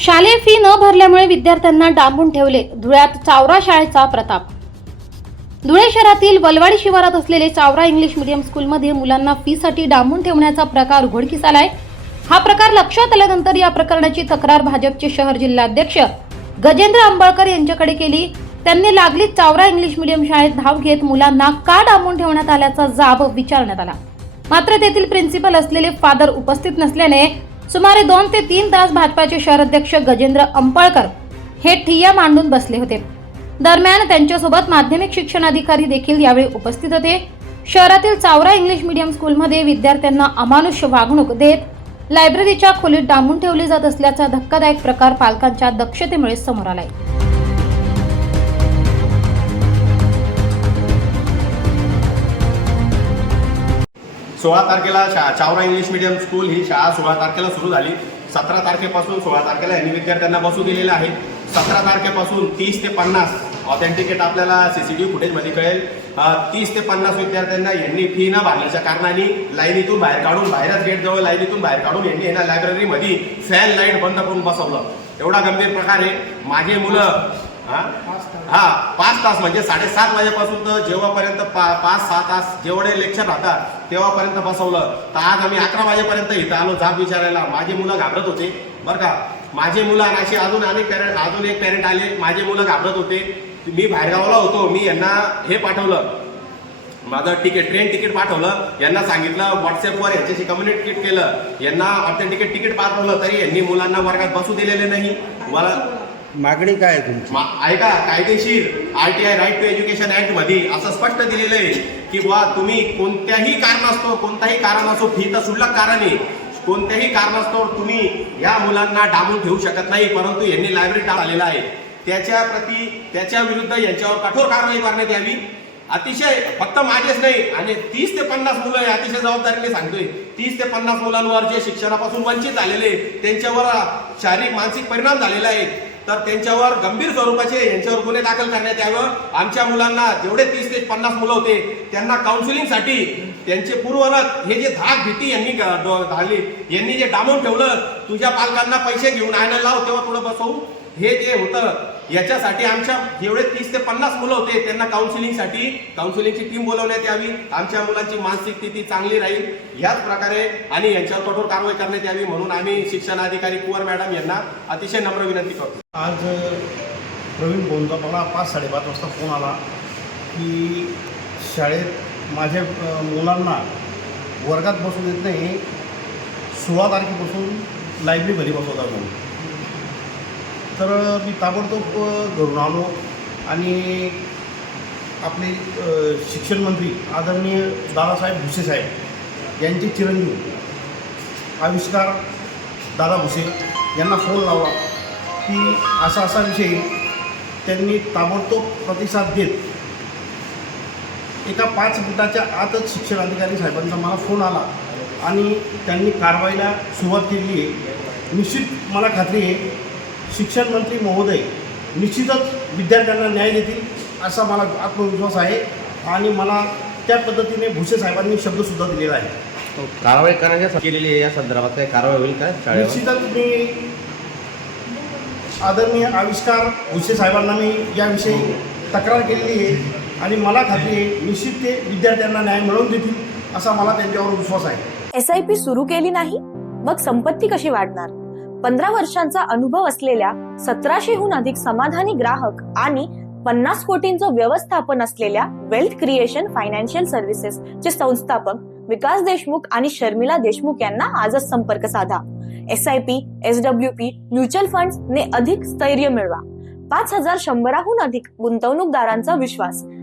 शालेय फी न भरल्यामुळे विद्यार्थ्यांना डांबून ठेवले धुळ्यात चावरा शाळेचा प्रताप. धुळे शहरातील वलवाडी शिवारात असलेले चावरा इंग्लिश मीडियम स्कूलमध्ये मुलांना फीसाठी डांबून ठेवण्याचा प्रकार उघडकीस आलाय. हा प्रकार लक्षात आल्यानंतर या प्रकरणाची तक्रार भाजपचे शहर जिल्हाध्यक्ष गजेंद्र आंबळकर यांच्याकडे केली. त्यांनी लागलीच चावरा इंग्लिश मीडियम शाळेत धाव घेत मुलांना का डांबून ठेवण्यात आल्याचा जाब विचारण्यात आला. मात्र तेथील प्रिन्सिपल असलेले फादर उपस्थित नसल्याने सुमारे दोन ते तीन तास भाजपाचे शहराध्यक्ष गजेंद्र अंपळकर हे ठिय्या मांडून बसले होते. दरम्यान त्यांच्यासोबत माध्यमिक शिक्षण अधिकारी देखील यावेळी उपस्थित होते. शहरातील चावरा इंग्लिश मीडियम स्कूलमध्ये विद्यार्थ्यांना अमानुष्य वागणूक देत लायब्ररीच्या खोलीत डांबून ठेवली जात असल्याचा धक्कादायक प्रकार पालकांच्या दक्षतेमुळे समोर आलाय. सोळा तारखेला शा चावरा इंग्लिश मिडियम स्कूल ही शाळा सोळा तारखेला सुरू झाली. सतरा तारखेपासून सोळा तारखेला यांनी विद्यार्थ्यांना बसू दिलेलं आहे. सतरा तारखेपासून तीस ते पन्नास ऑथेंटिकेट आपल्याला सी सी टी व्ही फुटेजमध्ये कळेल तीस ते पन्नास विद्यार्थ्यांना यांनी फी न भरल्याच्या कारणाने लाईनीतून बाहेर काढून बाहेरच गेटजवळ लाईनीतून बाहेर काढून यांनी यांना लायब्ररीमध्ये फॅन लाइट बंद करून बसवलं. एवढा गंभीर प्रकार आहे. माझे मुलं हा? पाच तास म्हणजे साडेसात वाजेपासून तर जेव्हापर्यंत पा पाच सहा तास जेवढे लेक्चर राहतात तेव्हापर्यंत बसवलं. तर आज आम्ही अकरा वाजेपर्यंत इथं आलो जाब विचारायला. माझी मुलं घाबरत होते. बरं का? माझे मुलं आणि असे अजून अनेक पॅरेंट अजून एक पॅरेंट आले. माझे मुलं घाबरत होते. मी बाहेरगावाला होतो. मी यांना हे पाठवलं. माझं तिकीट ट्रेन तिकीट पाठवलं. यांना सांगितलं व्हॉट्सअपवर यांच्याशी कम्युनिकेट केलं. यांना ऑथेंटिकेट तिकीट पाठवलं. तरी यांनी मुलांना वर्गात बसू दिलेले नाही. मला मागणी काय आहे तुमची? मा- ऐका कायदेशीर R T I right to education ऍक्टमध्ये असं स्पष्ट दिलेलं आहे की बुवा तुम्ही कोणत्याही कारणास्तव कोणताही कारण असो फी तर शुल्लक कारण आहे कोणत्याही कारणास्तव तुम्ही या मुलांना डांबून ठेवू शकत नाही परंतु यांनी लायब्ररी टाळ आलेला आहे. त्याच्या प्रती त्याच्या विरुद्ध यांच्यावर कठोर कारवाई करण्यात यावी. अतिशय फक्त माझेच नाही आणि तीस ते पन्नास मुलं आहे अतिशय जबाबदारीने सांगतोय. तीस ते पन्नास मुलांवर जे शिक्षणापासून वंचित झालेले त्यांच्यावर शारीरिक मानसिक परिणाम झालेला आहे. तर त्यांच्यावर गंभीर स्वरूपाचे यांच्यावर गुन्हे दाखल करण्यात यावं. आमच्या मुलांना जेवढे तीस ते पन्नास मुलं होते त्यांना काउन्सिलिंगसाठी त्यांचे पूर्वरत हे जे धाक भीती यांनी ग- घाली यांनी जे डांबून ठेवलं तुझ्या पालकांना पैसे घेऊन आणायला लाव तेव्हा थोडं बसवू हे जे होतं याच्यासाठी आमच्या जेवढे तीस ते पन्नास मुलं होते त्यांना काउन्सिलिंगसाठी काउन्सिलिंगची टीम बोलवण्यात यावी आमच्या मुलांची मानसिक स्थिती चांगली राहील ह्याच प्रकारे आणि यांच्यावर कठोर कारवाई करण्यात यावी म्हणून आम्ही शिक्षण अधिकारी कुवर मॅडम यांना अतिशय नम्र विनंती करतो. आज प्रवीण बोलतो मला पाच साडेपाच वाजता फोन आला की शाळेत माझ्या मुलांना वर्गात बसून देत नाही सोळा तारखेपासून लायब्ररीमध्ये बसवतात म्हणून. तर मी ताबडतोब घरून आलो आणि आपले शिक्षण मंत्री आदरणीय दादासाहेब भुसे साहेब यांचे चिरंजीव आविष्कार दादा भुसे यांना फोन लावा की असा असा विषय त्यांनी ताबडतोब प्रतिसाद देत एका पाच मिनिटाच्या आतच शिक्षण अधिकारी साहेबांचा मला फोन आला आणि त्यांनी कारवाईला सुरुवात केली आहे. निश्चित मला खात्री आहे शिक्षण मंत्री महोदय निश्चितच विद्यार्थ्यांना न्याय देतील असा मला आत्मविश्वास आहे आणि मला त्या पद्धतीने भुसे साहेबांनी शब्दसुद्धा दिलेला आहे. कारवाई करण्याच्या केलेली आहे या संदर्भात काही कारवाई होईल का शाळेवर? निश्चितच मी आदरणीय आविष्कार भुसे साहेबांना मी याविषयी तक्रार केलेली आहे. आणि मला खात्री आहे निश्चित ते विद्यार्थ्यांना न्याय मिळवून देतील असा मला त्यांच्यावर विश्वास आहे. एस आय पी सुरू केली नाही? मग संपत्ती कशी वाढणार? पंधरा वर्षांचा अनुभव असलेल्या सतराशेहून अधिक समाधानी ग्राहक आणि पन्नास कोटींचं व्यवस्थापन असलेल्या वेल्थ क्रिएशन फायनान्शियल सर्व्हिसेस चे संस्थापक विकास देशमुख आणि शर्मिला देशमुख यांना आजच संपर्क साधा. S I P S W P mutual fund ने अधिक स्थैर्य मिळवा. पाच हजार शंभराहून अधिक गुंतवणूकदारांचा विश्वास.